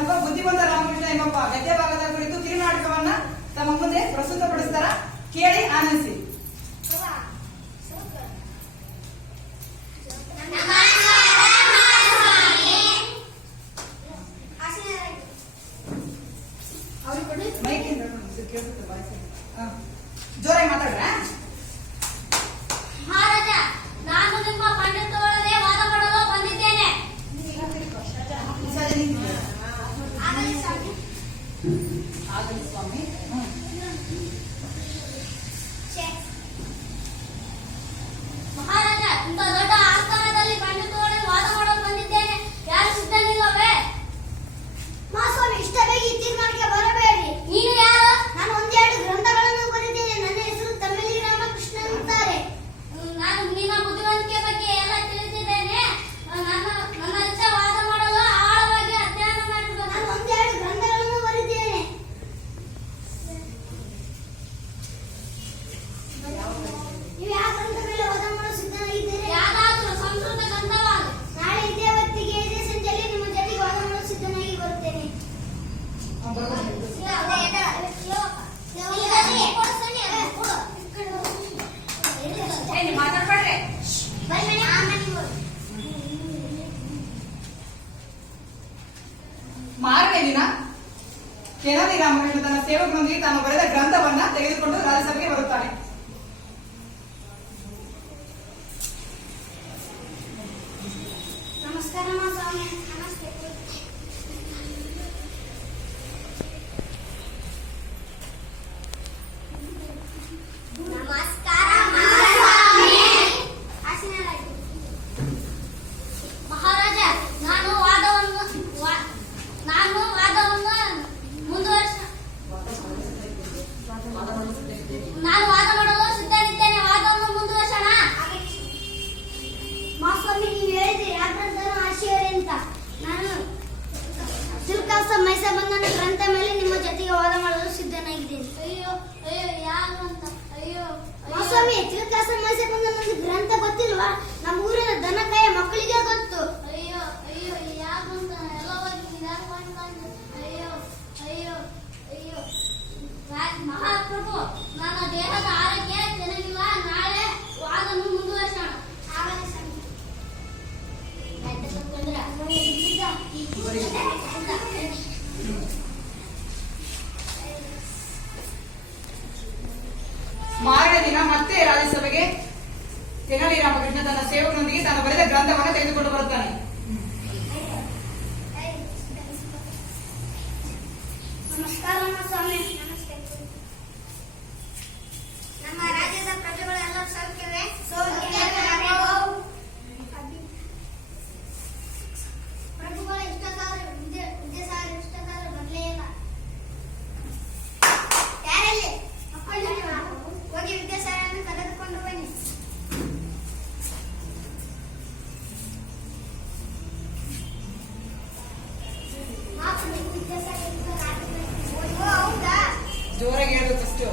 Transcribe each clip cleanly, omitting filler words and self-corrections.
ಅಥವಾ ಬುದ್ಧಿವಂತ ರಾಮಕೃಷ್ಣ ಎಂಬ ಗದ್ಯ ಭಾಗದ ಕುರಿತು ಕಿರುನಾಟಕವನ್ನ ತಮ್ಮ ಮುಂದೆ ಪ್ರಸ್ತುತಪಡಿಸ್ತಾರ. ಕೇಳಿ ಆನಂದಿಸಿ. ಜೋರಾಗಿ ಮಾತಾಡ್ರ. ಮಹಾರಾಜ, ನಾನು ನಿಮ್ಮ ಪಂಡಿತರೊಡನೆ ವಾದ ಮಾಡಲು ಬಂದಿದ್ದೇನೆ. ಆಗಲಿ ಸ್ವಾಮಿ. ಮಹಾರಾಜ, ಇಂಥ ದೊಡ್ಡ ಆಸ್ಥಾನದಲ್ಲಿ ಪಂಡಿತರೊಡನೆ ವಾದ ಮಾಡಲು ಬಂದಿದ್ದೇನೆ. ಯಾರು ಸಿದ್ಧನಿಲ್ಲವೇ? ಮಹಾಸ್ವಾಮಿ, ಇಷ್ಟ ಬೇಗ ಈ ತೀರ್ಮಾನಕ್ಕೆ ಬರಬೇಡಿ. ನೀನು ಯಾರು? ನಾನು ಒಂದೆರಡು ಗ್ರಂಥಗಳನ್ನು ಬರೆದಿದ್ದೇನೆ. ನನ್ನ ಹೆಸರು ತಮ್ಮೆಲಿ ರಾಮಕೃಷ್ಣ ಅಂತಾರೆ. ನಾನು ನಿನ್ನ ಬುದ್ಧಿವಂತಿಕೆ ಬಗ್ಗೆ ಎಲ್ಲ ತಿಳಿದಿದ್ದೇನೆ. ನನ್ನ ಇಚ್ಛೆ ವಾದ ಮಾಡಲು ಆಳವಾಗಿ ಅಧ್ಯಯನ ಮಾಡಬೇಕು. ನಾನು ಒಂದೆರಡು ಗ್ರಂಥಗಳನ್ನು ಬರೆದಿದ್ದೇನೆ. ನೀವು ಯಾವ ಗ್ರಂಥ ಮೇಲೆ ವಾದ ಮಾಡಲು ಸಿದ್ಧನಾಗಿದ್ದೀರಿ? ಯಾವ್ದಾದ್ರೂ ಸಂಸ್ಕೃತ ಗ್ರಂಥವಾಗಲಿ. ನಾಳೆ ಇದೇ ಹೊತ್ತಿಗೆ ಇದೇ ಸಂಜೆಯಲ್ಲಿ ನಿಮ್ಮ ಜೊತೆಗೆ ವಾದ ಮಾಡಲು ಸಿದ್ಧನಾಗಿ ಬರುತ್ತೇನೆ. ಮಾತಾಡ್ಬೇಡ್ರಿ. ಮಾರನೇ ದಿನ ಕೆನದಿ ರಾಮಕೃಷ್ಣ ತನ್ನ ಸೇವಕರೊಂದಿಗೆ ತಾನು ಬರೆದ ಗ್ರಂಥವನ್ನ ತೆಗೆದುಕೊಂಡು ರಾಜ್ಯಸಭೆಗೆ ಬರುತ್ತಾನೆ. ನಮಸ್ಕಾರ ಮಹಾಸ್ವಾಮಿ. ನಮಸ್ತೆ. ನಮಸ್ಕಾರ ಮಹಾಸ್ವಾಮಿ. ಆಸೀನರಾಗಿ. ಮಹಾರಾಜ, ನಾನು ವಾದವನ್ನು ವಾದ ಮಾಡಲು ಸಿದ್ಧನಿದ್ದೇನೆ. ವಾದವನ್ನು ಮುಂದುವರ್ಸೋಣ. ಮಹಾಸ್ವಾಮಿ, ನೀವು ಹೇಳಿದ್ರಿ ಆ ಗ್ರಂಥನ ಆಶಯವರೇ ಅಂತ. ನಾನು ತಿರುಕಾಸ ಮೈಸಬಂಧನ ಗ್ರಂಥ ಮೇಲೆ ನಿಮ್ಮ ಜೊತೆಗೆ ವಾದ ಮಾಡಲು ಸಿದ್ಧನಾಗಿದ್ದೇನೆ. ಅಯ್ಯೋ ಅಯ್ಯೋ, ಯಾರು ಅಂತ? ಅಯ್ಯೋ ಮಹಾಸ್ವಾಮಿ, ತಿರುಕಾಸ ಮೈಸಬಂಧನ ಒಂದು ಗ್ರಂಥ ಗೊತ್ತಿಲ್ವಾ? ನಮ್ಮ ಊರಿನ ದನಕಾಯ ಮಕ್ಕಳಿಗೆ ಗೊತ್ತು. ಅಯ್ಯೋ ಅಯ್ಯೋ, ಯಾರು ಅಂತ ಎಲ್ಲವಾಗಿ ನಿಧಾನ ಮಾಡಿ. ಅಯ್ಯೋ ಅಯ್ಯೋ ಅಯ್ಯೋ. ಮಹಾಪ್ರಭು, ನನ್ನ ದೇಹದ ಆರೋಗ್ಯ ಚೆನ್ನಾಗಿಲ್ಲ. ನಾಳೆ ವಾದವನ್ನು ಮುಂದುವರ್ಸೋಣ. ಮಾರನೇ ದಿನ ಮತ್ತೆ ರಾಜ್ಯಸಭೆಗೆ ತೆನಲಿ ರಾಮಕೃಷ್ಣ ತನ್ನ ಸೇವಕರೊಂದಿಗೆ ತಾನು ಬರೆದ ಗ್ರಂಥವನ್ನು ತೆಗೆದುಕೊಂಡು ಬರುತ್ತಾನೆ. ನಮಸ್ಕಾರ ಮಹಾಸ್ವಾಮಿ. ನಮಸ್ತೆ. ನಮ್ಮ ರಾಜ್ಯದ ಪ್ರಜೆಗಳೆಲ್ಲ ಸೌಖ್ಯವೇ? ಪ್ರಭುಗಳ ಇಷ್ಟಕ್ಕಾದ್ರೆ ವಿದ್ಯಾಸಾಗರ ಇಷ್ಟಕ್ಕಾದ್ರೆ ಬರಲೇ ಇಲ್ಲ. ಯಾರಲ್ಲಿ ಮಕ್ಕಳು ಹೋಗಿ ವಿದ್ಯಾಸಾಗರನ್ನು ಕರೆದುಕೊಂಡು ಬನ್ನಿ. ಹೌದಾ? ಜೋರಾಗಿ ಹೇಳು ಫಸ್ಟ್.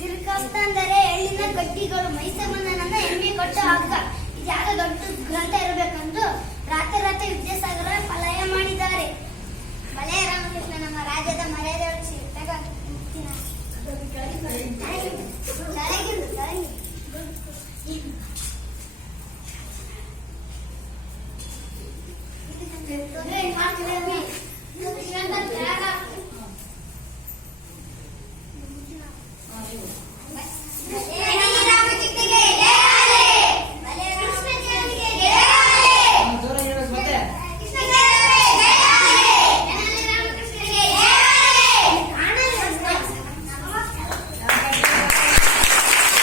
ತಿರುಕಾಸ್ತ ಅಂದರೆ ಎಳ್ಳಿನ ಗಡ್ಡಿಗಳು. ಮೈಸಮಂದನನ್ನ ಎಮ್ಮೆ ಕೊಟ್ಟು ಹಗ್ಗ. ಇದ್ಯಾವ ದೊಡ್ಡ ಗ್ರಂಥ ಇರಬೇಕೆಂದು ರಾತ್ರಿ ವಿದ್ಯಾಸಾಗರ ಪಲಾಯ ಮಾಡಿದ್ದಾರೆ. ಬಲೆ ರಾಮಕೃಷ್ಣ ನಮ್ಮ ರಾಜ್ಯದ ಮರ್ಯಾದೆ ಉಳಿಸಿ.